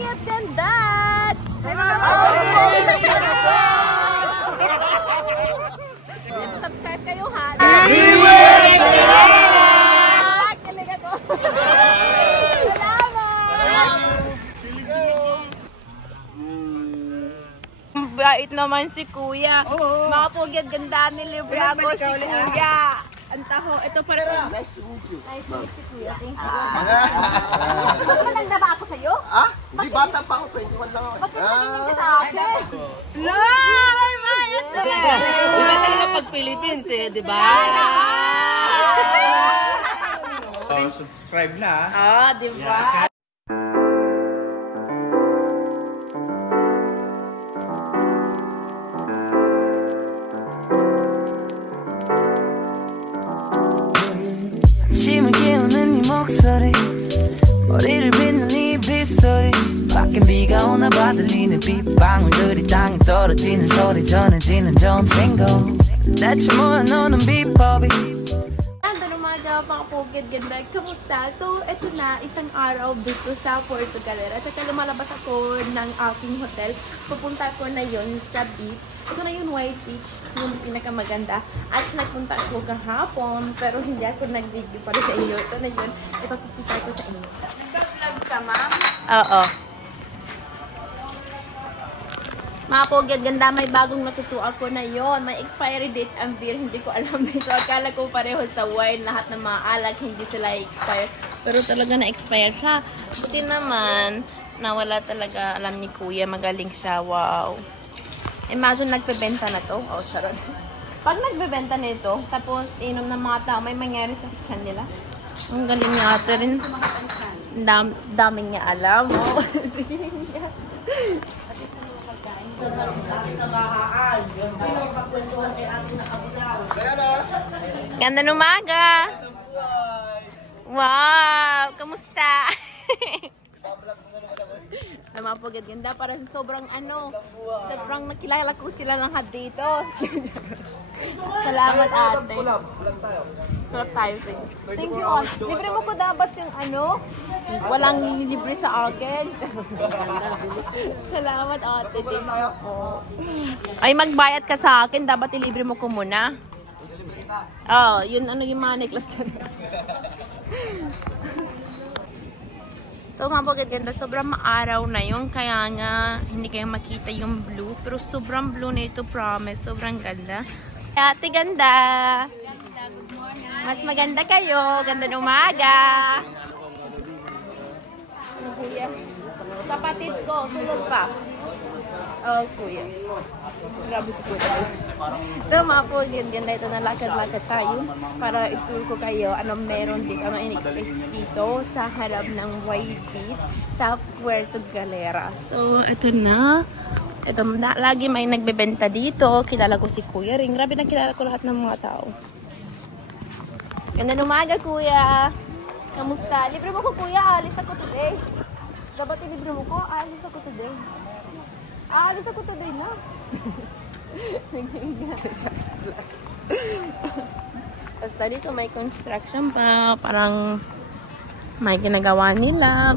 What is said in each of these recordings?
Pogi at Ganda! Subscribe kayo ha! Kilig ako! Bait naman si Kuya. Mga Pogi at Ganda, nilibre ako si Kuya. Ang taho. Ito pa rin. Nice to meet you. Nice to meet you, Kuya. Thank you. Malang na ba ako sa'yo? Ha? Hindi, bata pa ako. 21 lang ako. Bakit naging ka sa akin? Ay, mayat na. Iba talaga pag Philippines eh, di ba? Subscribe na. Di ba? 아침을 깨우는 네 목소리 머리를 빗는 네 빗소리 밖엔 비가 오나 봐 들리는 빗방울들이 땅에 떨어지는 소리 전해지는 전생고 대체 뭐야 너는 비법이 Magandang umaga mga Pogi at Ganda. Kamusta? So, eto na, isang araw dito sa Puerto Galera. At saka lumalabas ako ng aking hotel. Pupunta ko na yon sa beach. Ito na yung White Beach, yung pinakamaganda. At nagpunta ako kahapon, pero hindi ako nag-video para sa inyo. Ito na yun, ipapakita ko sa inyo. Nag-vlog ka, ma'am? Oo. Mga Pogi at Ganda, may bagong natutuwa ko na yon. May expiry date ang beer. Hindi ko alam dito. Akala ko pareho sa wine. Lahat ng mga alak, hindi sila expire. Pero talaga na-expire siya. Buti naman, nawala talaga. Alam ni Kuya, magaling siya. Wow. Imagine nagbebenta na to. Oh, sarap. Pag nagbebenta nito, tapos inom ng mga tao, may mangyari sa tiyan nila. Ang galing niya ate rin. Daming niya alam. Oh. Sige niya. Ganda ng umaga. Wow, kamusta? Mga Pogi at Ganda, parang sobrang sobrang nakilala ko sila lahat dito. Salamat ate. Kulap tayo sa inyo. Thank you all. Libre mo ko dapat yung walang libre sa akin. Salamat ate. Thank you. Ay, magbayad ka sa akin. Dapat ilibre mo ko muna. Oh, yun yung mga necklace dyan. So, mga Pogi at Ganda, sobrang maaraw na yun. Kaya nga, hindi kayo makita yung blue. Pero sobrang blue na ito, promise. Sobrang ganda. Ate Ganda. Good morning. Mas maganda kayo. Ganda ng umaga. Kuya. Kapatid ko. Sulog pa. Oh, Kuya. Grabe si Kuya. So, mga Pogi at Ganda, ito na lakad-lakad tayo para i-tour ko kayo anong meron dito, anong in-expect dito sa harap ng White Beach sa Puerto Galera. So, ito na. Ito na, lagi may nagbebenta dito. Kilala ko si Kuya Ring. Grabe na kilala ko lahat ng mga tao. Ganda ng umaga, Kuya. Kamusta? Libre mo ko, Kuya. Alis ako today. Dapat libre mo ko. Alis ako today. Alis ako today na. Basta dito may construction pa. Parang may ginagawa nila.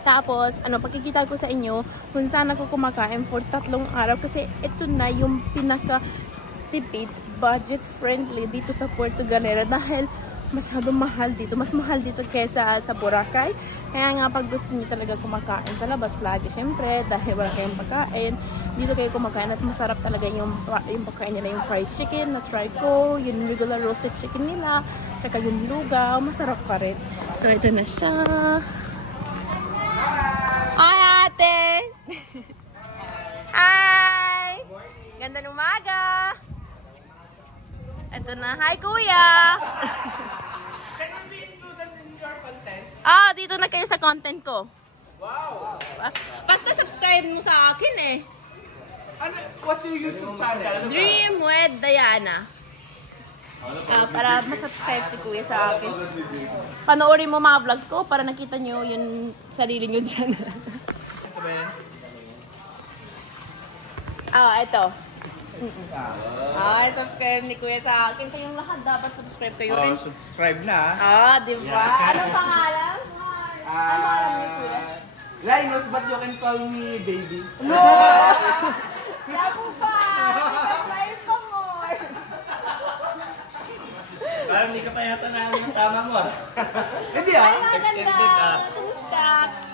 Tapos, pagkikita ko sa inyo kung saan ako kumakain for 3 araw. Kasi ito na yung pinaka-tipid, budget-friendly dito sa Puerto Galera. Dahil masyadong mahal dito. Mas mahal dito kesa sa Boracay. Kaya nga pag gusto niyo talaga kumakain sa labas lagi, syempre, dahil wala kayong pagkain, dito kayo kumakain at masarap talaga yung pagkain nila, yung fried chicken na try ko, yung regular roasted chicken nila, saka yung lugaw, masarap pa rin. So, ito na siya. Hi, ate! Hi! Ganda ng umaga! Ito na. Hi, Kuya! Dito na kayo sa content ko. Wow! Basta subscribe mo sa akin eh. What's your YouTube channel? Dream with Diana. Para masubscribe si Kuya sa akin. Panoorin mo mga vlogs ko para nakita nyo yung sarili nyo dyan. Ito. Subscribe ni Kuya sa akin. Kayong lahat dapat subscribe kayo rin. Subscribe na. Diba? Anong pangalan? Anong pangalan ni Kuya? I knows, but you can call me baby. Yapo pa! Nag-apply pa more! Parang hindi ka pa yata na yung tama mo ah. Hindi Ay, mga ganda! Kumusta?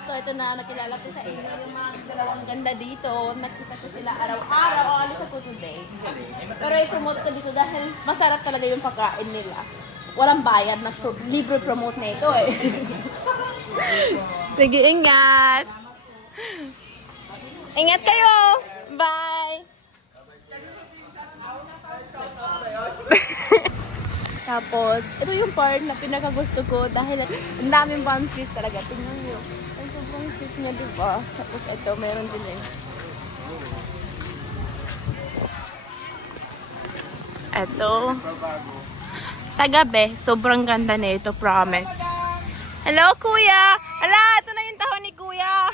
So, ito na, nakilala ko sa inyo yung mga dalawang ganda dito. Nakita ko sila araw-araw. O, alis ako today. Pero i-promote ko dito dahil masarap talaga yung pagkain nila. Walang bayad na libre promote na ito eh. Sige, ingat! Ingat kayo! Bye! Tapos, ito yung part na pinakagusto ko dahil ang daming palm trees talaga. Tingnan nyo. Ang sobrang trees niya, diba? Tapos ito, meron din eh. Ito. Sa gabi, sobrang ganda na ito, promise. Hello, kuya! Hala, ito na yung taho ni kuya.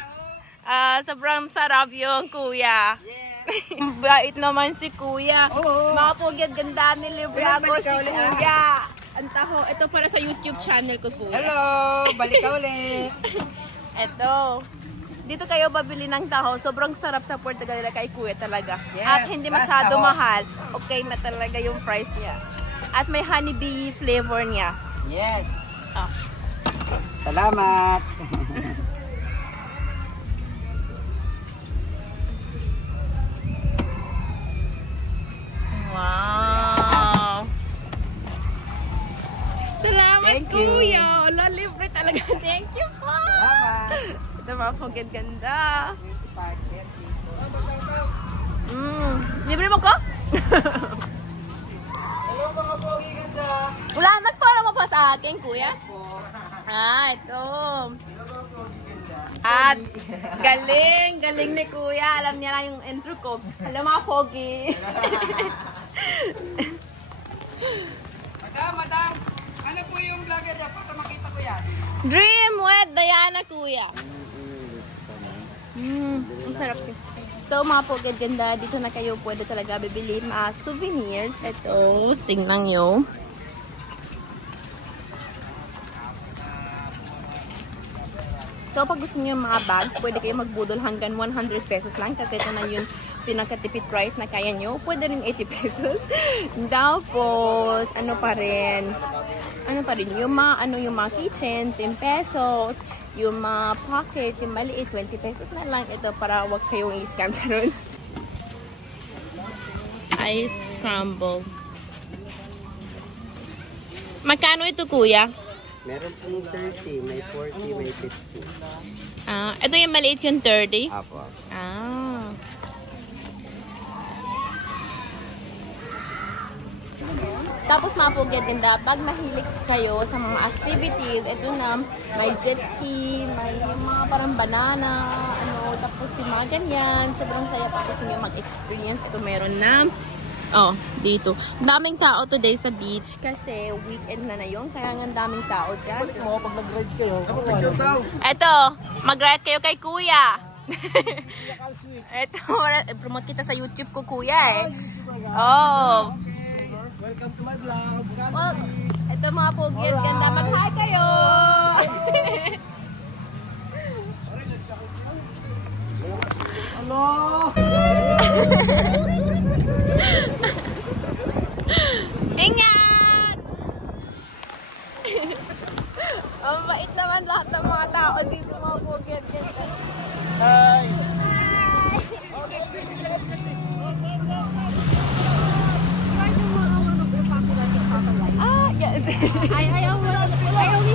Sobrang sarap yung kuya. Bait naman si kuya. Mga pogyat ganda ni libre ako si kuya. Ang taho. Ito para sa YouTube channel ko, kuya. Hello! Balik ka ulit! Ito. Dito kayo babili ng taho. Sobrang sarap sa Puerto Galera kay kuya talaga. At hindi masyado mahal. Okay na talaga yung price niya. At may honeybee flavor niya. Yes! Oh. Salamat! Wow! Salamat, Thank you. kuya! Wala, libre talaga. Thank you po! Salamat! Ito mga pogit ganda. Libre mo ko? Hello mga pogi ganda! Wala, nag-follow mo pa sa akin, kuya? Ito. At galing ni kuya. Alam niya lang yung intro ko. Hello mga pogi. Madam! Ano po yung vlogger niya para makita ko yan? Dream with Diana, kuya. Ang sarap yun. So mga pogit ganda, dito na kayo pwede talaga bibili mga souvenirs. Ito, tingnan nyo. So pag gusto niyo yung mga bags, pwede kayo magbudol hanggang 100 pesos lang kasi ito na yung pinakatipid price na kaya nyo. Pwede rin 80 pesos. Tapos, ano pa rin, yung mga kitchen, 10 pesos. Yung mga pocket, yung maliit, 20 pesos na lang. Ito para wag kayong i-scam ron. Ice scramble. Magkano ito, kuya? Meron pong 30, may 40, may 50. Ito yung maliit yung 30? Apo. Tapos mga pogit ganda, pag mahilig kayo sa mga activities, ito na, may jet ski, may mga parang banana, tapos yung mga ganyan, sobrang saya pa kasi nyo mag-experience. Ito meron na, dito. Daming tao today sa beach kasi weekend na yun, kaya nga daming tao dyan. Pag nag-rides kayo, Ito, mag-ride kayo kay kuya. Ito, promote kita sa YouTube ko, kuya eh. welcome to my vlog. Well, ito mga pogit ganda, mag-hi kayo! Hello! Ingat! Ang bait naman lahat ng mga tao dito mga pogit ganda. Hi! Yes. I always watch you live.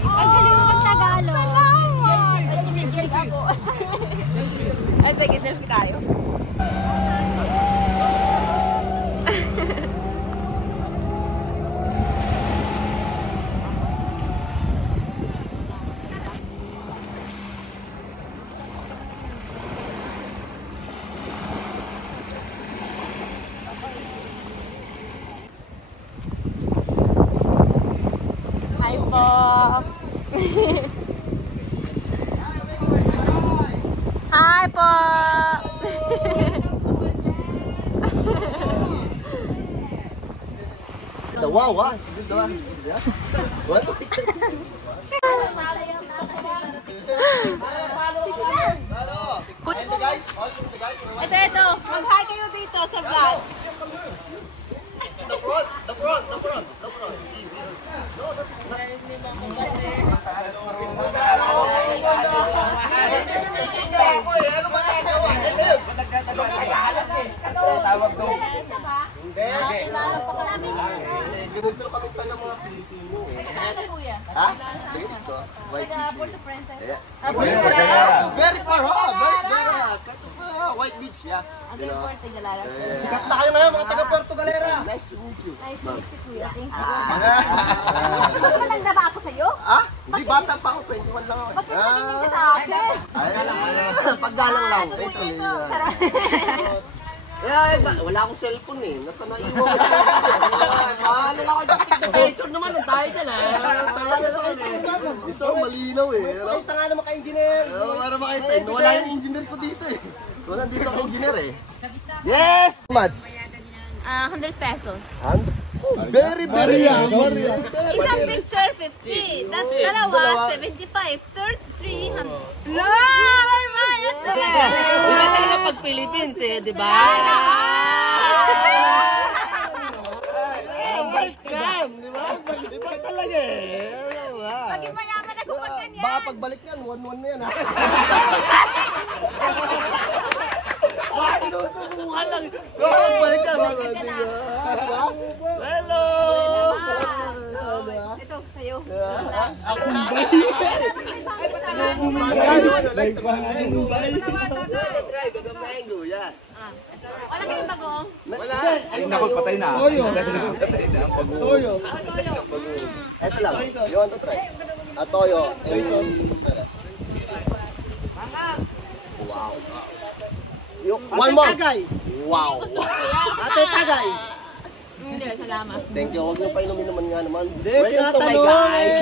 Ang galing mo mag-Tagalog. Salamat! Ay, kinikilig ako. Ay, sige, selfie tayo. Hi po! Hi po! Wow, ah. Sige, dawa. What? Ito. Mag-hi kayo dito sa vlog. Tawag doon. Kilala pa ko namin dito. Ganito kami taga mga Pilipino. Ano kuya? Ha? Dito. White Puerto Princess. Very far, very White Beach, yeah. Ang Puerto Galera. Sikat na kayo ngayon, mga taga Puerto Galera. Nice to meet you. Nice to meet you, kuya. Thank you. Ano ba nang ba ako sa'yo? Ah? Hindi, bata pa ako, 21 lang ako. Bakit nagingin ka sa akin? Paggalang lang. Ito, ito. Sarap. Wala akong cellphone eh. Nasa naiwan ko cellphone. Ano ako dyan? Picture naman, ang tayo dyan eh. Tayo dyan eh. Isang malinaw eh. Makita nga naman ka-engineer. Para makita eh. Wala yung engineer ko dito eh. Kung nandito ako engineer eh. Yes! Much? 100 pesos. Very Isang picture, 50. Dalawa, 75. Third, 300. No! May bayad na Iba talaga pag Philippines eh, di ba? Balik yan, di ba? Iba talaga eh. Paging mayaman ako pag ganyan. Baka pagbalik yan, 1-1 na yan ha. Tinutubuhan lang. Balik ka, hello! Ito, sa'yo. Wala kayong bagong? Ay, naku, patay na. Toyo. Patay na ang pag-uwi. Toyo. Ito lang. You want to try? Toyo. Wow. One more. Wow. Ate Tagay. Hindi, salamat. Thank you. Huwag niyo pa inumin naman nga naman. Welcome to my guys.